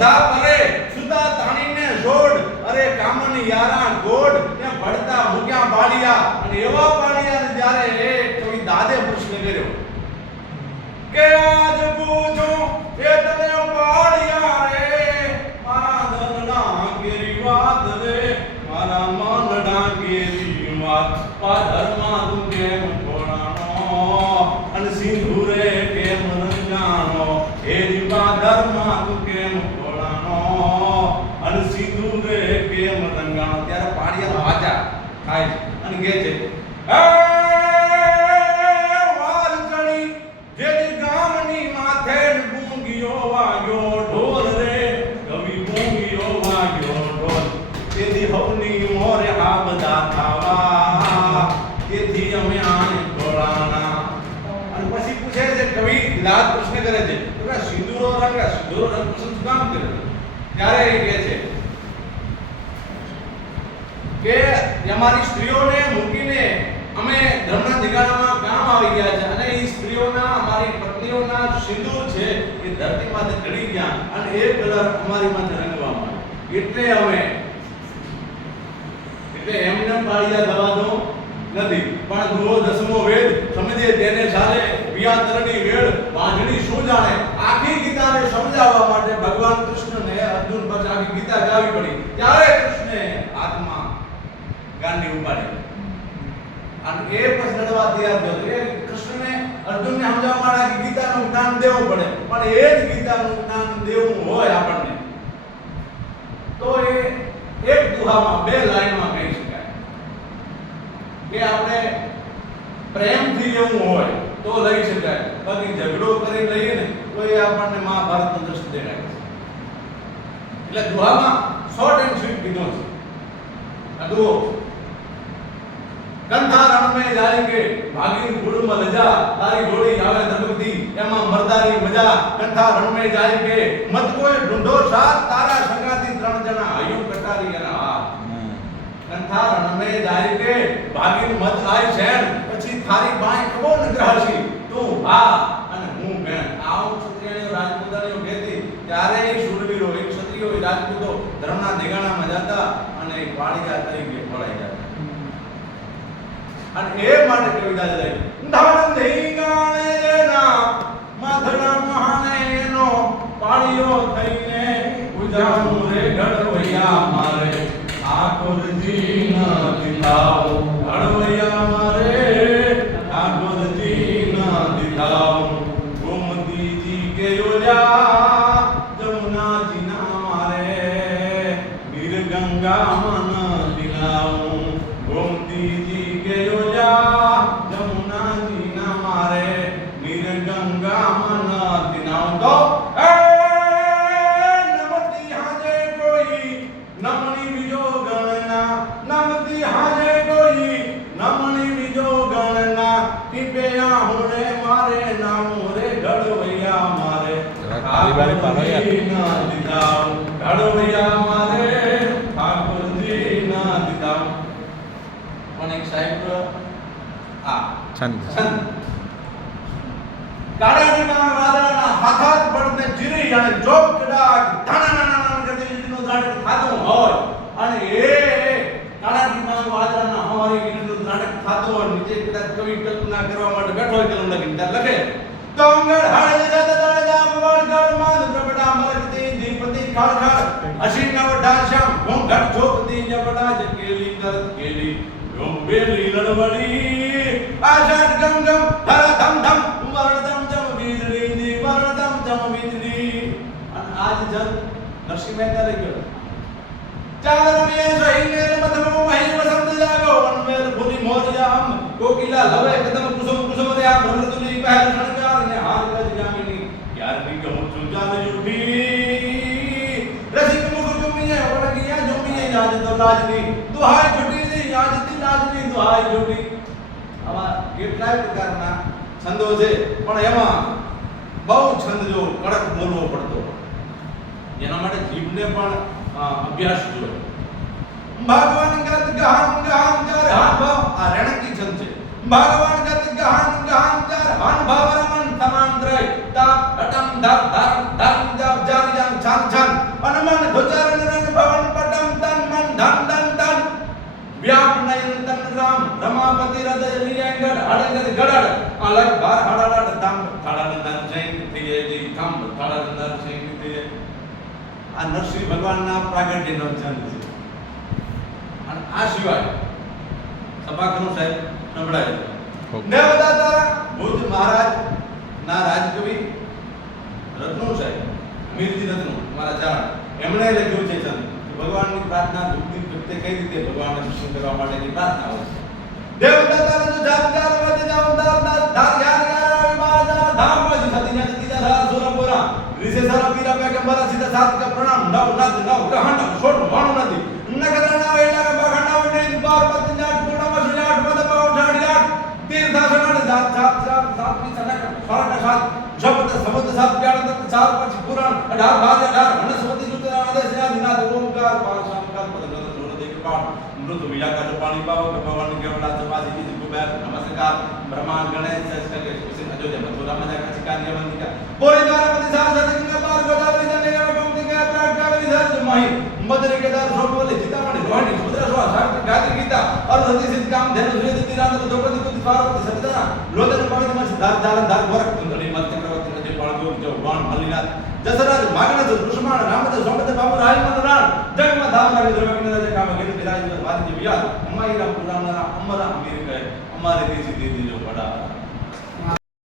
સુધા પરે સુધા તાણીને જોડ, અરે કામન યારા ગોડ ને ભળતા મુક્યા બાળિયા અને એવા બાળિયાને જ્યારે એ કોઈ દાદે પ્રશ્ન કર્યો, કે આજ પૂછો, એ તને બાળિયા રે મારા ધનના કેરી વાત રે, મારા મનના કેરી વાત પાધરમાં તું કેમ ખોણાનો? અને સિંધુરે કેમ રંગાનો એ પાધરમાં તું કેમ ખોણાનો અને સિંધુરે કેમ રંગાનો ત્યારે પાડિયા થાય છે અને કહે છે "એ વાર ગામની માથે ગુંગીયો વાગ્યો ઢોલ રે, કવિ વાગ્યો ઢોલ. તેથી હવની મોરે આ બધા ખાવા, તેથી અમે આને અને પછી પૂછે છે, કવિ લાજ પ્રશ્ન કરે છે સિંદૂરો રંગ સિંદૂરો રંગ શું કામ કરે ત્યારે એ કહે છે કે અમારી સ્ત્રીઓને મૂકીને અમે ધર્મના દિગાડામાં કામ આવી ગયા છે. અને એ સ્ત્રીઓના, અમારી પત્નીઓના સિંદૂર છે એ ધરતી માથે ચડી ગયા અને એ કલર અમારી માથે રંગવા માંડ્યો. એટલે અમે એટલે એમને પાળિયા દવાનો નથી, પણ ગૃહ દસમો વેદ સમજે તેને સારે વિયાતરની વેળ વાંજણી શું જાણે આખી ગીતાને સમજાવવા માટે ભગવાન કૃષ્ણને અર્જુન પર આખી ગીતા ગાવી પડી ત્યારે કૃષ્ણે હાથમાં ગાંડી ઉપાડી અને એ પછી લડવા તૈયાર થયો એ કૃષ્ણને અર્જુનને સમજાવવા માટે આખી ગીતાનું જ્ઞાન દેવું પડે. પણ એ જ ગીતાનું જ્ઞાન દેવું હોય આપણને, તો એ એક દુહામાં, બે લાઈનમાં કહી શકાય. કે આપણે પ્રેમથી એવું હોય, તો લઈ શકાય. બાકી ઝઘડો કરી લઈએ ને, તો એ આપણને મહાભારતનો દ્રષ્ટિ દેખાય છે. એટલે દુહામાં શોર્ટ એન્ડ સ્વીટ કીધો છે. આ દુહો કંથા રણમે જાય કે ભાગી ગુણમાં રજા તારી ગોળી આવે ધનુતિ એમાં મરદારી, મજા. કંથા રણમે જાય કે મત કોઈ ઢુંઢો સાથ તારા સંગાતી ત્રણ જણા આયુ કટારી એના હાથ. કંથા રણમે કે ભાગી મત આય શેણ પછી થારી બાઈ કોણ ગ્રહશી. તું આ અને હું મેં. આવ ક્ષત્રિયો રાજપૂતાણીઓ કહેતી. ત્યારે એ શૂરવીરો એ ક્ષત્રિયો એ રાજપૂતો ધર્મના દેગાણામાં જતા અને એક પાળીદાર તરીકે ફળાઈ અને એ માટે કવિતા લઈ ધન ધીંગાણે એના, માથડા મહાને એનો પાળીયો થઈને ઉજાણું રે ઘડવૈયા મારે. ઠાકોરજી ના દિલાઓ ઘડવૈયા મારે. ઠાકોરજી ના દિલાઓ છંદ છંદ કાળાજીના વાદળાના હાથાત પડને ચીરી અને કડાક ખાળ ખાળ. અસીન વડા શ્યામ. ઘોંઘટ ઝોકતી જબડા જકેલી કરત કેલી ગંભીરી લડવડી. આષાઢ ગમ ગમ ધર ધમ ધમ. વરણ ધમ ધમ વીજળી ની વરણ ધમ ધમ વીજળી. અને આજ જન નરસિંહ મહેતા લઈ ગયો. ચાલ રમીએ સહીને મધમ મહિન વસંત જાગો. વનમેર ભૂલી મોરિયા હમ કોકિલા લવે કદમ કુસુમ કુસુમ રે આ ભ્રમરતુલી પહેલ શણગાર ને હાર ગજ જામિની. યાર બી કહું ચુંજાલ જુઠી લાજની દુહાઈ છૂટી યાદ લાજની દુહાઈ છૂટી આવા કેટલાય પ્રકારના છંદો છે, પણ એમાં બહુ છંદ જો કડક બોલવો પડતો. એના માટે જીભને પણ અભ્યાસ જોઈએ. ભગવાન ગત ગહન ગહન ચાર હાન ભાવ, આ રેણકી છંદ છે. ભગવાન ગત ગહન ગહન ચાર હાન ભાવ રમન તમામ દ્રય તા અટમ ધર ધર જી કમ થળડ છે જૈન રીતે આ નરસિંહ ભગવાનના પ્રાગટ્યનો જન્મ છે અને આ સિવાય સભાખનું સાહેબ સંભળાય છે. બુદ્ધ મહારાજ ના રાજકવિ રત્નો સાહેબ મીરજી રત્નો મારા જાણ એમણે લખ્યું છે ચંદ ભગવાનની પ્રાર્થના દુઃખની વખતે કઈ રીતે ભગવાનને પ્રસન્ન કરવા માટેની પ્રાર્થના હોય છે? દેવદાતા ને જો જાત પુરાણ અઢાર ભાગ અઢાર વનસ્પતિ જુતરા આદેશ યાદ નાદ ઓમકાર પાર શામકાર પદ ગત જોડ દેખ પાઠ મૃત વિયા કા પાણી પાવ કે ભગવાન કેવડા સમાધિ કી કુબેર નમસ્કાર બ્રહ્મા ગણેશ સસ્કલે સુસિન અયોધ્યા મથુરા મજા કા ચિકાનિયા મંદિકા પોરી દ્વારા પતિ સાર સતી કે પાર ગોદાવરી જને કે પંક્તિ કે પ્રાટ કાવેરી સર મહી મદરી કે દર સોટ બોલે સીતામણી રોહિણી સુભદ્રા સ્વા સાવિત્રી ગાયત્રી ગીતા અર સતી સિદ્ધ કામ ધેનુ સૂર્ય તિરાંત દ્રૌપદી કુંતી પાર્વતી સતીદાના લોચન પવિત્ર મસ ધાર ધાર අල්ලිලා ජසරාද මගනද දුෂ්මාන නාමද සොමද බබු රාජමන්දරා ජගම දාමරගේ දරවකිනද කාම ගෙද විලාජිත වාදිත විලා අම්මා ඉරම් පුරාමර අම්මර අමීරක අම්මා දෙවිසි දෙවිලෝ වඩා